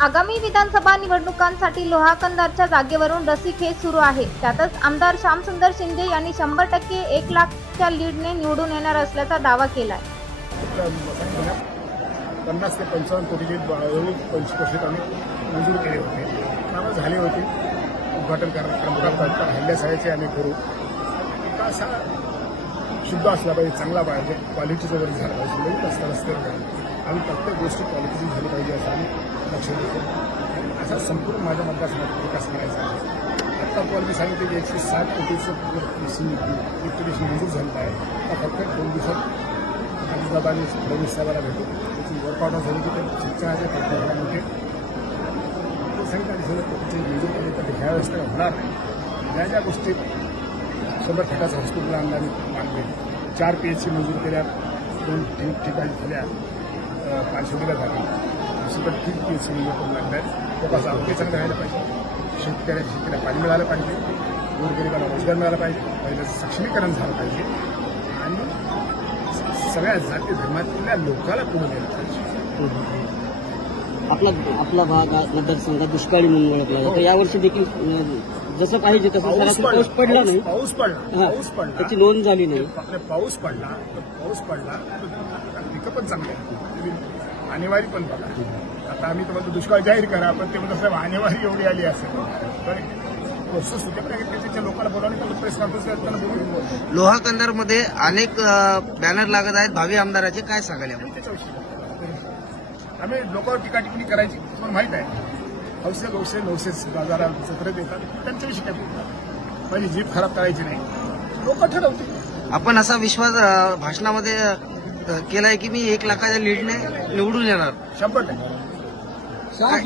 आगामी विधानसभा निवडणुकांसाठी लोहा कंधारच्या जागेवरून रस्सीखेच सुरू आहे। त्यातच आमदार श्यामसुंदर शिंदे यांनी 100% 1 लाखच्या लीडने निवडून येणार असल्याचा दावा केलाय। 50 ते 55 कोटीचे 25% आम्ही मंजूर केले होते, कामं झाली होती। उद्घाटन कार्यक्रम हल्ल्यासाहेबचे आम्ही करू, असा शुद्ध असला पाहिजे, चांगला पाहिजे, क्वालिटीचं वगैरे झालं पाहिजे, नवीन असता रस्त्यावर आम्ही प्रत्येक गोष्टी क्वालिटीची झाली पाहिजे असं आम्ही लक्ष देतो। असा संपूर्ण माझ्या मतदारसंघात विकास करायचा आहे। आत्ता तुम्हाला सांगितलं की 107 कोटीचं लिफ्टेशन मंजूर झालं आहे। आता फक्त 2 दिवसात अजितदादांनी फडणवीस साहेबांना भेटू, त्याची वर्कआउट झाली की ते शिक्षणाचे प्रकल्प मोठे सांगितलं सगळं कोटीचे मंजूर केले तर ह्या वेळेस काय होणार नाही। ज्या ज्या गोष्टी 100 ठिकाणचं हॉस्पिटल आणलं मानले, 4 PHC मंजूर केल्या, 2 ठिकाणी झाल्या, पाचशेला झाली, दुसरीकडे 3 PHC मंजूर करून लागल्या। लोकांचं आरोग्य चांगलं राहायला पाहिजे, शेतकऱ्याला पाणी मिळालं पाहिजे, गोरगरिबाला रोजगार मिळाला पाहिजे, महिलांचं सक्षमीकरण झालं पाहिजे आणि सगळ्या जाती धर्मातल्या लोकांना पुढे नेलं पाहिजे। आपला भाग मतदारसंघात दुष्काळी म्हणून ओळखला जातो। यावर्षी देखील जसं पाहिजे तसं पाऊस पडला नाही, पाऊस पडला त्याची नोंद झाली नाही। पाऊस पडला पिकं पण चांगली, आणेवारी पण बघा। आता आम्ही तर म्हणतो दुष्काळ जाहीर करा, पण ते म्हणत साहेब आणेवारी एवढी आली असेल तर प्रोसेस होते, पण त्याच्या लोकांना बोलावून प्रेस कॉन्फरन्स करताना बोलून लोहा कंधारमध्ये अनेक बॅनर लागत आहेत भावी आमदाराचे, काय सांगाल यावर? त्याच्याविषयी आम्ही लोकांवर टीका टिप्पणी करायची, तुम्हाला माहित आहे। हौसे 900 बाजारा जत्रेत येतात, त्यांच्याविषयी काय बोलतात, माझी जीभ खराब करायची नाही, लोक ठरवतील। आपण असा विश्वास भाषणामध्ये केलाय की मी 1 लाखाच्या लीडने निवडून येणार। 100%। काय-